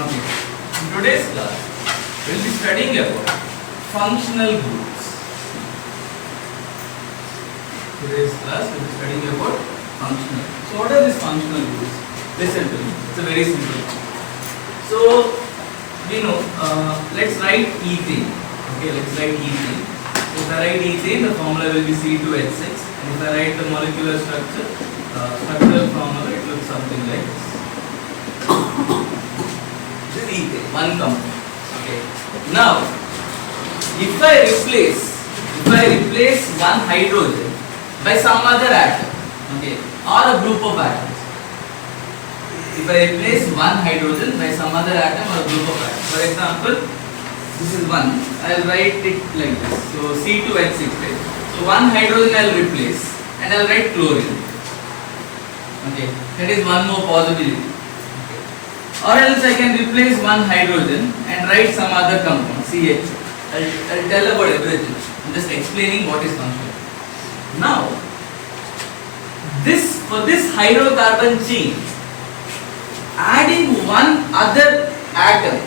Okay. In today's class, we will be studying about functional groups. Today's class, we will be studying about functional. So, what are these functional groups? Listen to me. It's a very simple one. So, we know. Let's write ethane. Okay, let's write ethane. So, if I write ethane, the formula will be C2H6. And if I write the molecular structure, structural formula, it looks something like this. This is ethane, one compound. Okay. Now, if I replace one hydrogen by some other atom, okay, or a group of atoms. If I replace one hydrogen by some other atom or a group of atoms. For example, this is one. I will write it like this. So C2H6. Right? So one hydrogen I will replace, and I will write chlorine. Okay, that is one more possibility. Or else I can replace one hydrogen and write some other compound, CH. I'll tell about everything. I'm just explaining what is functional. Now, for this hydrocarbon chain, adding one other atom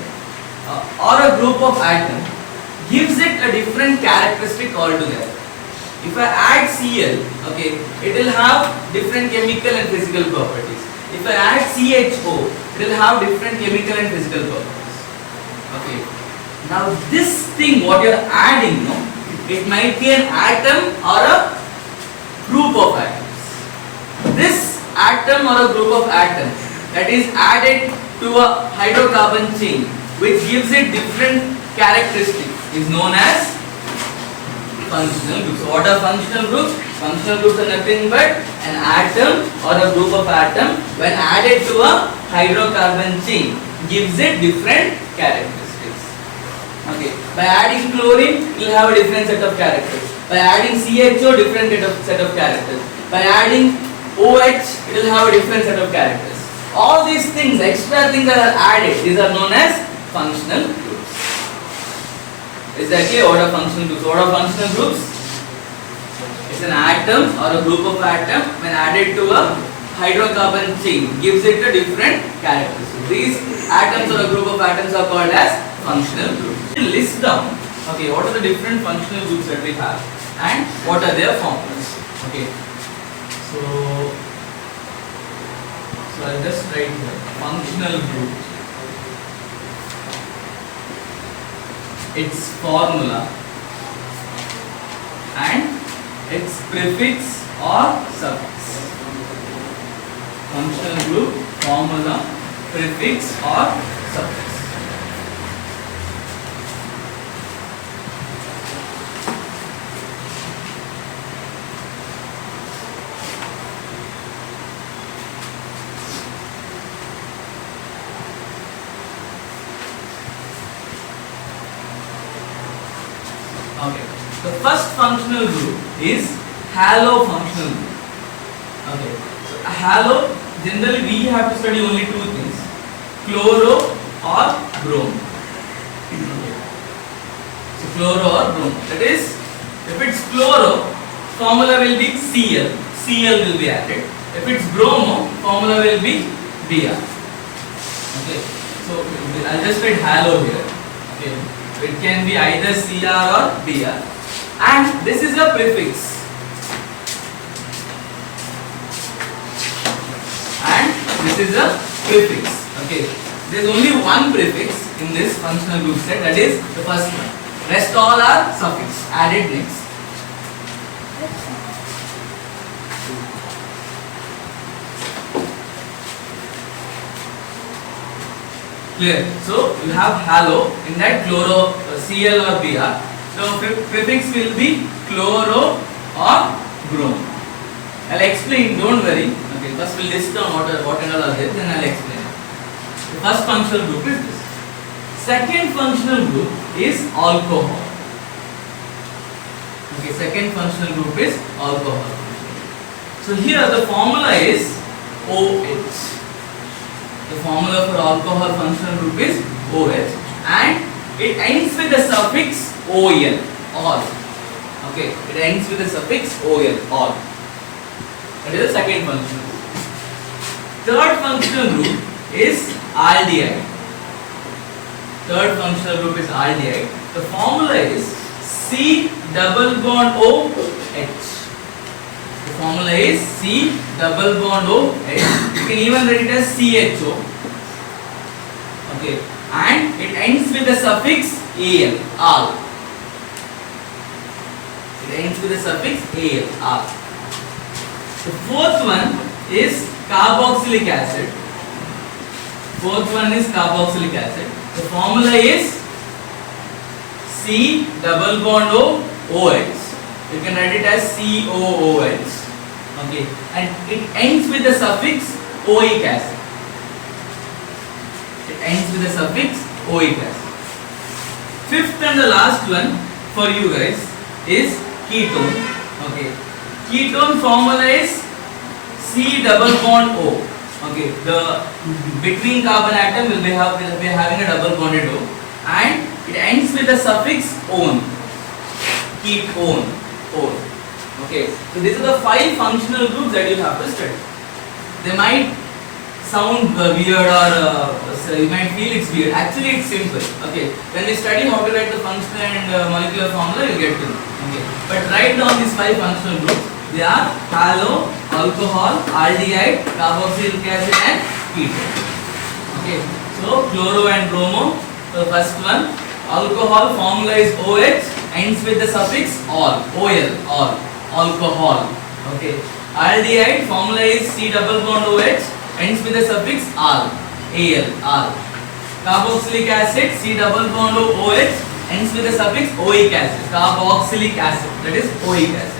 or a group of atom gives it a different characteristic altogether. If I add Cl, okay, it will have different chemical and physical properties. If I add CHO, it will have different chemical and physical properties. Okay. Now this thing, what you are adding, no, it might be an atom or a group of atoms. This atom or a group of atoms that is added to a hydrocarbon chain, which gives it different characteristics, is known as functional groups. So what are functional groups? Functional groups are nothing but an atom or a group of atom when added to a hydrocarbon chain gives it different characteristics. Okay. By adding chlorine, it will have a different set of characters. By adding CHO, different set of characters. By adding OH, it will have a different set of characters. All these things, extra things that are added, these are known as functional groups. Is that clear? What are functional groups? What are functional groups? It's an atom or a group of atom when added to a hydrocarbon chain gives it a different characteristic. These atoms or a group of atoms are called as functional groups. List down, okay, what are the different functional groups that we have and what are their formulas. Okay, so I'll just write here functional group. Its formula and its prefix or suffix. Functional group, formula, prefix or suffix. Okay. The first functional group is halo functional group. Okay. So a halo, generally we have to study only two things, chloro or brome. Okay. So chloro or brome. That is, if it's chloro, formula will be Cl. Cl will be added. If it's bromo, formula will be Br. Okay. So I'll just write halo here. Okay. It can be either Cr or Br, and this is a prefix, and this is a prefix. Okay, there is only one prefix in this functional group set, that is the first one. Rest all are suffix added next. Clear? So you have halo, in that chloro, Cl or Br. So prefix will be chloro or brome. I'll explain, don't worry. Okay, first we'll list down what and all are there, then I'll explain. The first functional group is this. Second functional group is alcohol. Okay, second functional group is alcohol. So here the formula is OH. The formula for alcohol functional group is OH, and it ends with the suffix OL, all. Okay, it ends with the suffix OL, all. That is the second functional group. Third functional group is aldehyde. Third functional group is aldehyde. The formula is C double bond O H. The formula is C double bond O H. You can even write it as CHO. Okay, and it ends with the suffix Al. Al. It ends with the suffix Al. Al. The fourth one is carboxylic acid. Fourth one is carboxylic acid. The formula is C double bond O OH. You can write it as COOH. Okay, and it ends with the suffix oic acid. It ends with the suffix oic acid. Fifth and the last one for you guys is ketone. Okay, ketone formula is C double bond O. Okay, the between carbon atom will be having a double bonded O, and it ends with the suffix -one. Ketone. -one. Okay, so these are the 5 functional groups that you have to study. They might sound weird, or so you might feel it's weird. Actually, it's simple. Okay, when we study how to write the functional and molecular formula, you'll get to know. Okay, but write down these 5 functional groups. They are halo, alcohol, aldehyde, carboxylic acid, and ketone. Okay, so chloro and bromo. So first one, alcohol formula is OH, ends with the suffix ol, ol, alcohol. Okay, aldehyde formula is C double bond OH, ends with the suffix al, al. Carboxylic acid C double bond OH, ends with the suffix oic acid, carboxylic acid, that is oic acid.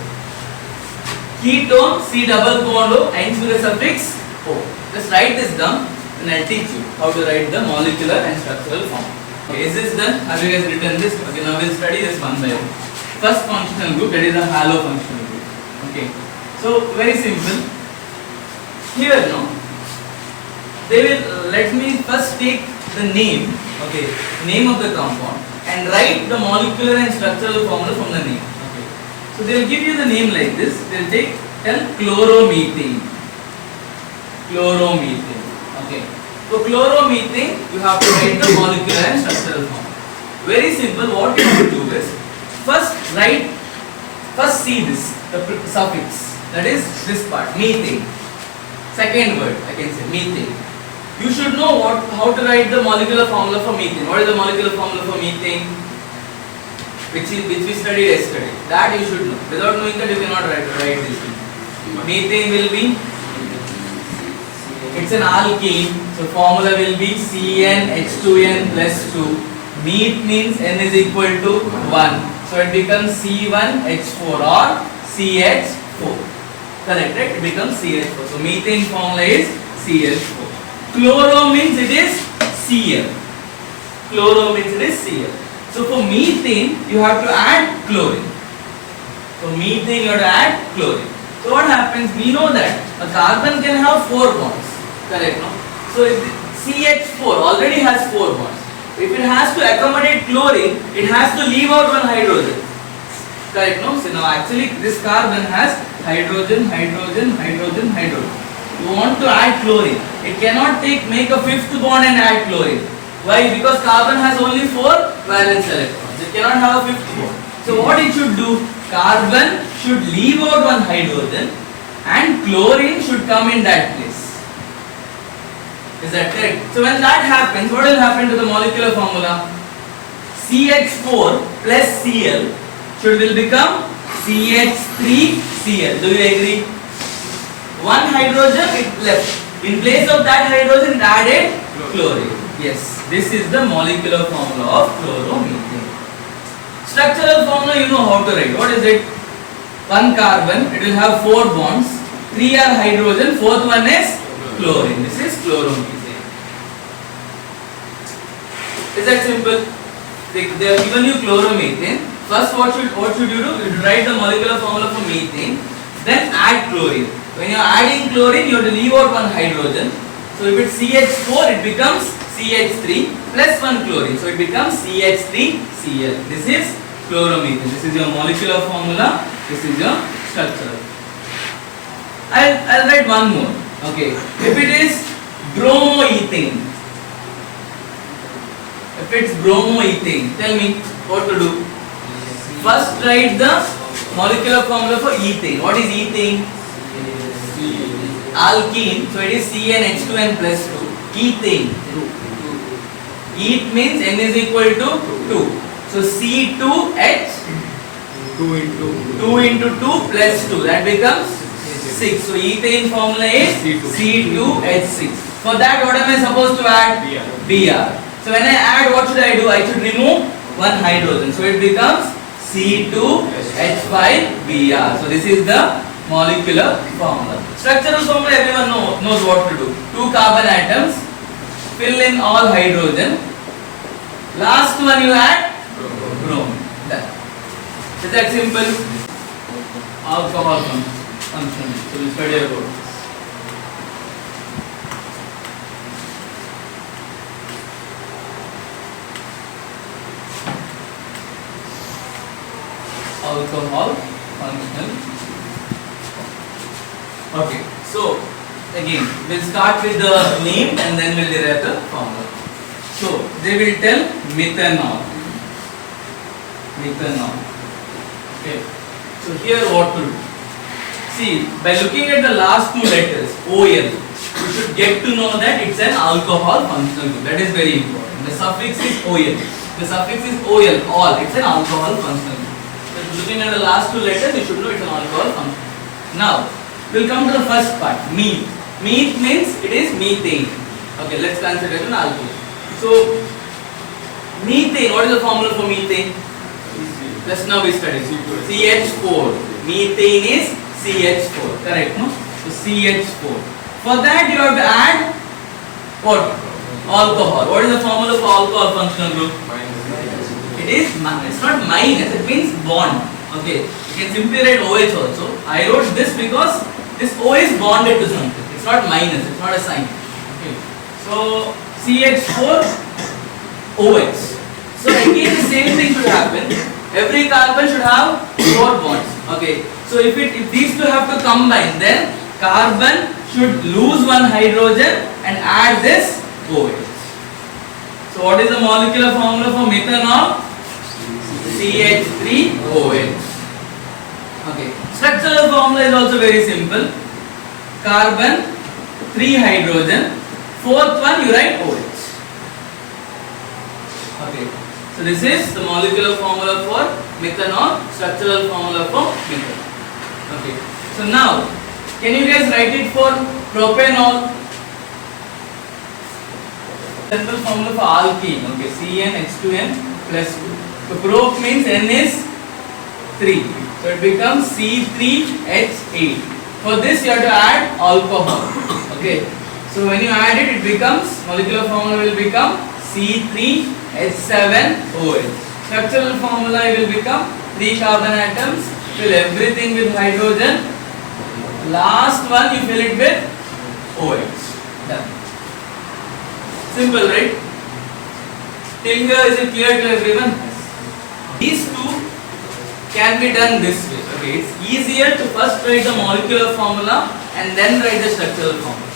Ketone C double bond O, ends with the suffix O. Just write this down and I'll teach you how to write the molecular and structural form. Okay, is this done? Have you guys written this? Okay, now we'll study this one by one. First functional group, that is a halo functional group. Okay, so very simple. Here, no, they will let me first take the name, okay, name of the compound, and write the molecular and structural formula from the name. Okay, so they will give you the name like this. They will tell chloromethane. Chloromethane. Okay. So chloromethane, you have to write the molecular and structural form. Very simple. What you have to do is first see this, the suffix, that is this part, methane. Second word, I can say methane. You should know how to write the molecular formula for methane. What is the molecular formula for methane? Which we studied yesterday. That you should know. Without knowing that, you cannot write this. Methane will be, it's an alkene, so formula will be CnH2n plus 2. Meth means N is equal to 1. So it becomes C1H4 or CH4. Correct, right? It becomes CH4. So methane formula is CH4. Chloro means it is Cl. Chloro means it is Cl. So for methane, you have to add chlorine. For methane, you have to add chlorine. So what happens? We know that a carbon can have 4 bonds. Correct, no? So if CH4 already has 4 bonds. If it has to accommodate chlorine, it has to leave out one hydrogen. Correct, no? So now actually this carbon has hydrogen, hydrogen, hydrogen, hydrogen. You want to add chlorine. It cannot make a 5th bond and add chlorine. Why? Because carbon has only 4 valence electrons. It cannot have a 5th bond. So what it should do? Carbon should leave out one hydrogen and chlorine should come in that place. Is that correct? So when that happens, what will happen to the molecular formula? CH4 plus Cl will become CH3Cl. Do you agree? One hydrogen it left. In place of that hydrogen, it added chlorine. Yes, this is the molecular formula of chloromethane. Structural formula, you know how to write. What is it? One carbon, it will have 4 bonds. 3 are hydrogen, 4th one is chlorine. This is chloromethane. Is that simple? They have given you chloromethane. First, what should you do? You should write the molecular formula for methane. Then add chlorine. When you are adding chlorine, you have to leave out one hydrogen. So if it's CH4, it becomes CH3 plus 1 chlorine. So it becomes CH3Cl. This is chloromethane. This is your molecular formula. This is your structural. I'll write one more. Okay. If it is bromoethane. If it's bromoethane, tell me what to do. First write the molecular formula for ethane. What is ethane? Alkene. So it is CnH2n plus 2. Ethane. Eth means N is equal to 2. So C2H 2 into 2 plus 2. That becomes 6. So ethane formula is C2H6. For that, what am I supposed to add? Br. So when I add, what should I do? I should remove one hydrogen. So it becomes C2H5Br. So this is the molecular formula. Structural formula, everyone knows what to do. 2 carbon atoms, fill in all hydrogen. Last one you add bromine. Done. Is that simple? Alcohol function. So we'll study about this. Alcohol functional. Okay, so again we'll start with the name and then we'll derive the formula. So they will tell methanol. Okay, so here what to do? See, by looking at the last 2 letters OL, you should get to know that it's an alcohol functional group. That is very important. The suffix is OL. The suffix is OL, all. It's an alcohol functional group. Looking at the last 2 letters, you should know it's an alcohol function. Now, we'll come to the first part, meth. Meth means it is methane. Okay, let's consider it an alcohol. So, methane, what is the formula for methane? Just now we studied CH4. Methane is CH4, correct? No? So, CH4. For that, you have to add what? Alcohol. What is the formula for alcohol functional group? It's not minus, it means bond. Okay, you can simply write OH also. I wrote this because this O is bonded to something. It's not minus, it's not a sign. Okay, so CH4 OH. So again the same thing should happen. Every carbon should have 4 bonds. Okay, so if these two have to combine, then carbon should lose one hydrogen and add this OH. So what is the molecular formula for methanol? CH3OH. Okay. Structural formula is also very simple. Carbon, 3 hydrogen, 4th one you write OH. Okay. So this is the molecular formula for methanol, structural formula for methanol. Okay. So now, can you guys write it for propanol? Simple formula for alkene. Okay. CnH2n plus 2. So prop means N is 3. So it becomes C3H8. For this you have to add alcohol. Okay. So when you add it, it becomes, molecular formula will become C3H7OH. Structural formula will become 3 carbon atoms, fill everything with hydrogen. Last one you fill it with OH. Done. Simple, right? Till here is it clear to everyone? These two can be done this way. Okay, it's easier to first write the molecular formula and then write the structural formula.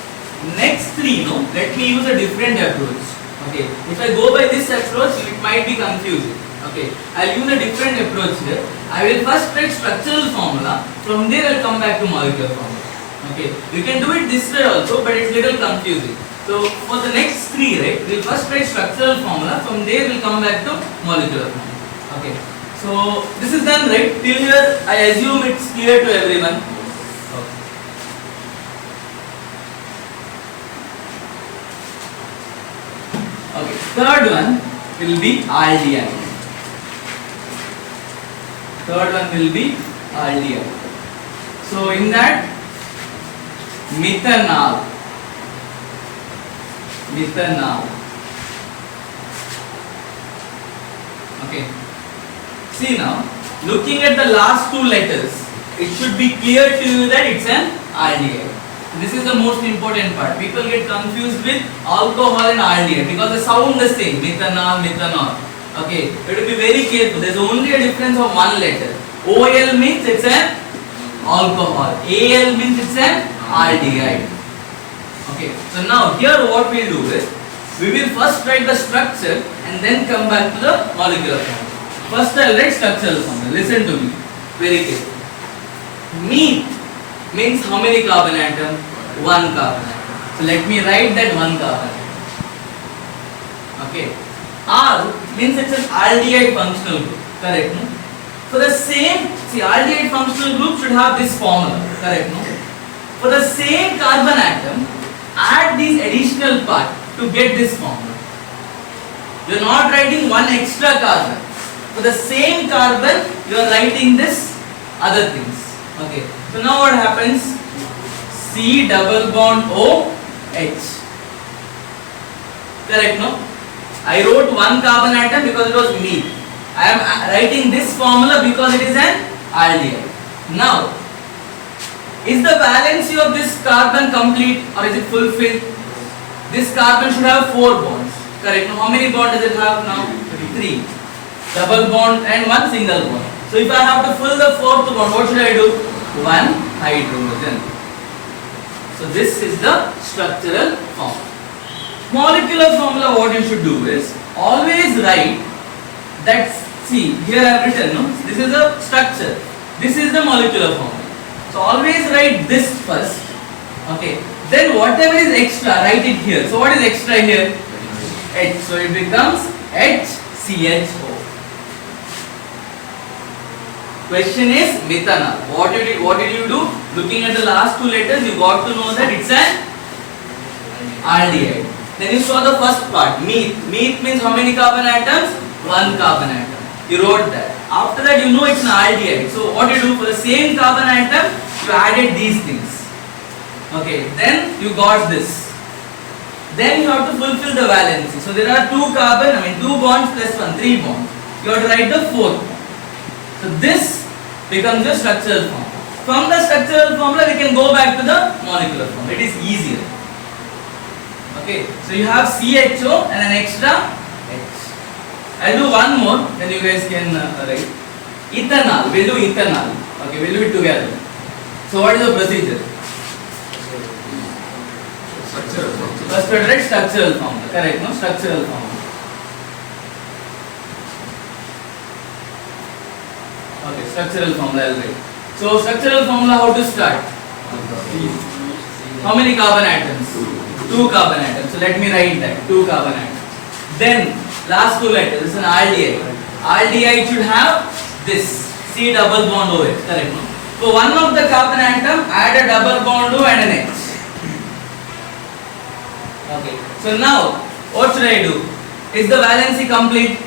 Next 3, let me use a different approach. Okay, if I go by this approach, it might be confusing. Okay, I'll use a different approach here. I will first write structural formula. From there, I'll come back to molecular formula. Okay, you can do it this way also, but it's little confusing. So for the next 3, right, we'll first write structural formula. From there, we'll come back to molecular formula. Okay, so this is done, right? Till here, I assume it's clear to everyone. Okay, third one will be aldehyde. So in that, methanol. Okay. See now, looking at the last 2 letters, it should be clear to you that it's an aldehyde. This is the most important part. People get confused with alcohol and aldehyde because they sound the same. Methanol. Okay, you have to be very careful. There is only a difference of 1 letter. OL means it's an alcohol. AL means it's an aldehyde. Okay, so now here what we'll do is, We will first write the structure and then come back to the molecular formula. First I will write structural formula. Listen to me very carefully. Meth means how many carbon atom? One carbon atom. So let me write that one carbon atom. Okay. R means it's an aldehyde functional group. Correct, no? For the same, see, aldehyde functional group should have this formula. Correct, no? For the same carbon atom, add these additional part to get this formula. You are not writing one extra carbon. For the same carbon, you are writing this other things. Okay. So now what happens? C double bond O H. Correct, no? I wrote one carbon atom because it was meth. I am writing this formula because it is an aldehyde. Now, is the valency of this carbon complete or is it fulfilled? This carbon should have 4 bonds. Correct. Now, how many bonds does it have now? 3. Double bond and 1 single bond. So, if I have to fill the 4th bond, what should I do? 1 hydrogen. So, this is the structural formula. Molecular formula, what you should do is always write that. See, here I have written, no? This is a structure. This is the molecular formula. So always write this first. Okay. Then whatever is extra, write it here. So what is extra here? H. So it becomes HCHO. Question is methanol. What did you do? Looking at the last 2 letters, you got to know that it's an aldehyde. Then you saw the first part, meth. Meth means how many carbon atoms? 1 carbon atom. You wrote that. After that, you know it's an aldehyde. So what you do for the same carbon atom, you added these things. Okay. Then you got this. Then you have to fulfill the valency. So there are 2 bonds plus 1, 3 bonds. You have to write the 4th bond. So this becomes your structural formula. From the structural formula, we can go back to the molecular formula. It is easier. Okay. So you have CHO and an extra H. I'll do one more, then you guys can write. Ethanol, we'll do ethanol. Okay, we'll do it together. So what is the procedure? First we write structural formula, correct, no? Structural formula. Okay, structural formula I'll write. So structural formula, how to start? How many carbon atoms? 2 carbon atoms. So let me write that, 2 carbon atoms. Then last 2 letters, this is an aldehyde. Aldehyde should have this C double bond OH, correct, no? So one of the carbon atom, add a double bond O and an H. Okay. So now, what should I do? Is the valency complete?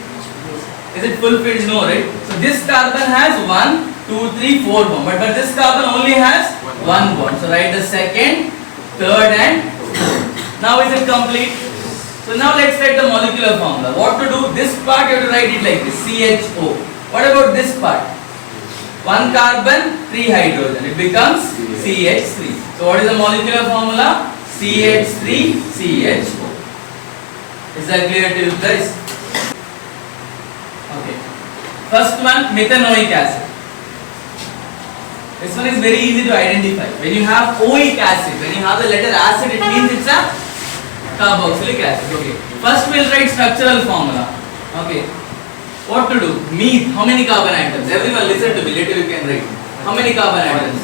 Is it fulfilled? No, right? So this carbon has 1, 2, 3, 4 bond, but this carbon only has 1 bond. So write the second, third and fourth. Now is it complete? So now let's write the molecular formula. What to do? This part you have to write it like this, CHO. What about this part? 1 carbon, 3 hydrogen. It becomes CH3. So what is the molecular formula? CH3CHO. Is that clear to you guys? Okay. First one, methanoic acid. This one is very easy to identify. When you have oic acid, when you have the letter acid, it means it's a carboxylic acid. Okay. First we'll write structural formula. Okay. What to do? Meth. How many carbon atoms? Everyone listen to me. Later you can write. How many carbon atoms?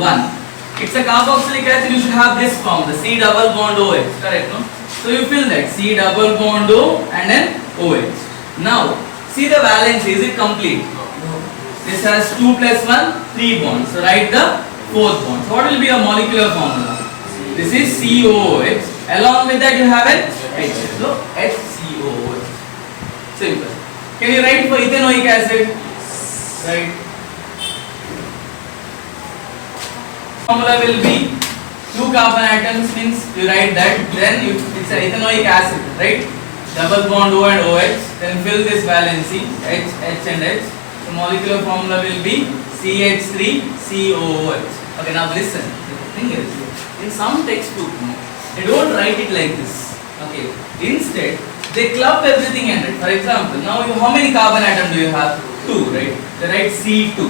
1. It's a carboxylic acid. You should have this form, the C double bond OH. Correct, no? So you fill that C double bond O and then OH. Now see the valence. Is it complete? This has 2 plus 1, 3 bonds. So write the 4th bond. So what will be a molecular formula? This is COOH. Along with that you have an H. So HCOOH. Simple. Can you write for ethanoic acid? Right. Formula will be 2 carbon atoms, means you write that. Then it's an ethanoic acid, right? Double bond O and OH. Then fill this valency H, H and H. The molecular formula will be CH3COOH. Okay, now listen. The thing is, in some textbook, they don't write it like this. Okay. Instead, they club everything in it. For example, now how many carbon atom do you have? 2, right? They write C2.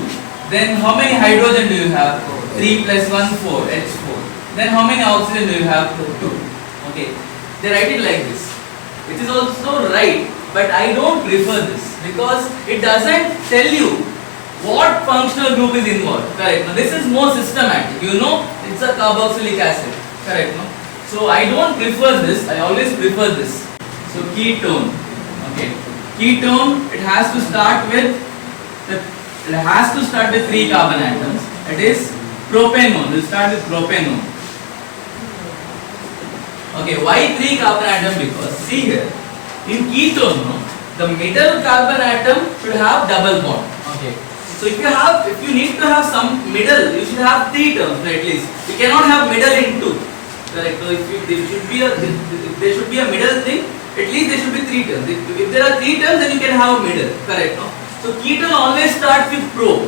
Then how many hydrogen do you have? 3 plus 1, 4, H4. Then how many oxygen do you have? 2. Okay. They write it like this. which is also right, but I don't prefer this because it doesn't tell you what functional group is involved. Correct. Now this is more systematic. You know, it's a carboxylic acid. Correct. No? So I don't prefer this. I always prefer this. So ketone. Okay. Ketone. It has to start with 3 carbon atoms. It is propanone. We'll start with propanone. Okay. Why 3 carbon atom? Because see here, in ketone, no, the middle carbon atom should have double bond. Okay. So if you need to have some middle, you should have 3 terms at least. You cannot have middle in 2. Correct. So if there should be a middle thing, at least there should be 3 terms. If there are 3 terms, then you can have a middle. Correct. No? So ketone always starts with pro.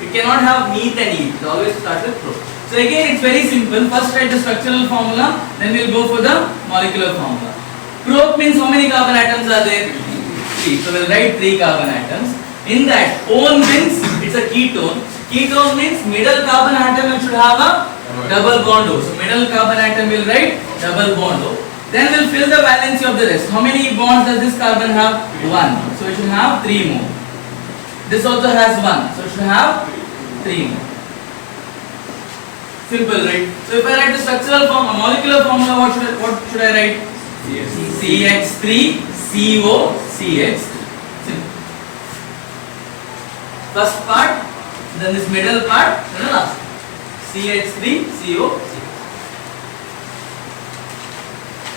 You cannot have meth and eth. It always starts with pro. So again, it's very simple. First write the structural formula, then we'll go for the molecular formula. Prop means how many carbon atoms are there? 3. So we'll write 3 carbon atoms. In that, one means it's a ketone. Ketone means middle carbon atom should have a double bond O. So middle carbon atom will write double bond O. Then we'll fill the valency of the rest. How many bonds does this carbon have? 1. So it should have 3 more. This also has 1. So it should have 3 more. Simple, right? So if I write the structural form, a molecular formula, what should I write? CH3COCH3. First part, then this middle part, then the last. CH3CO.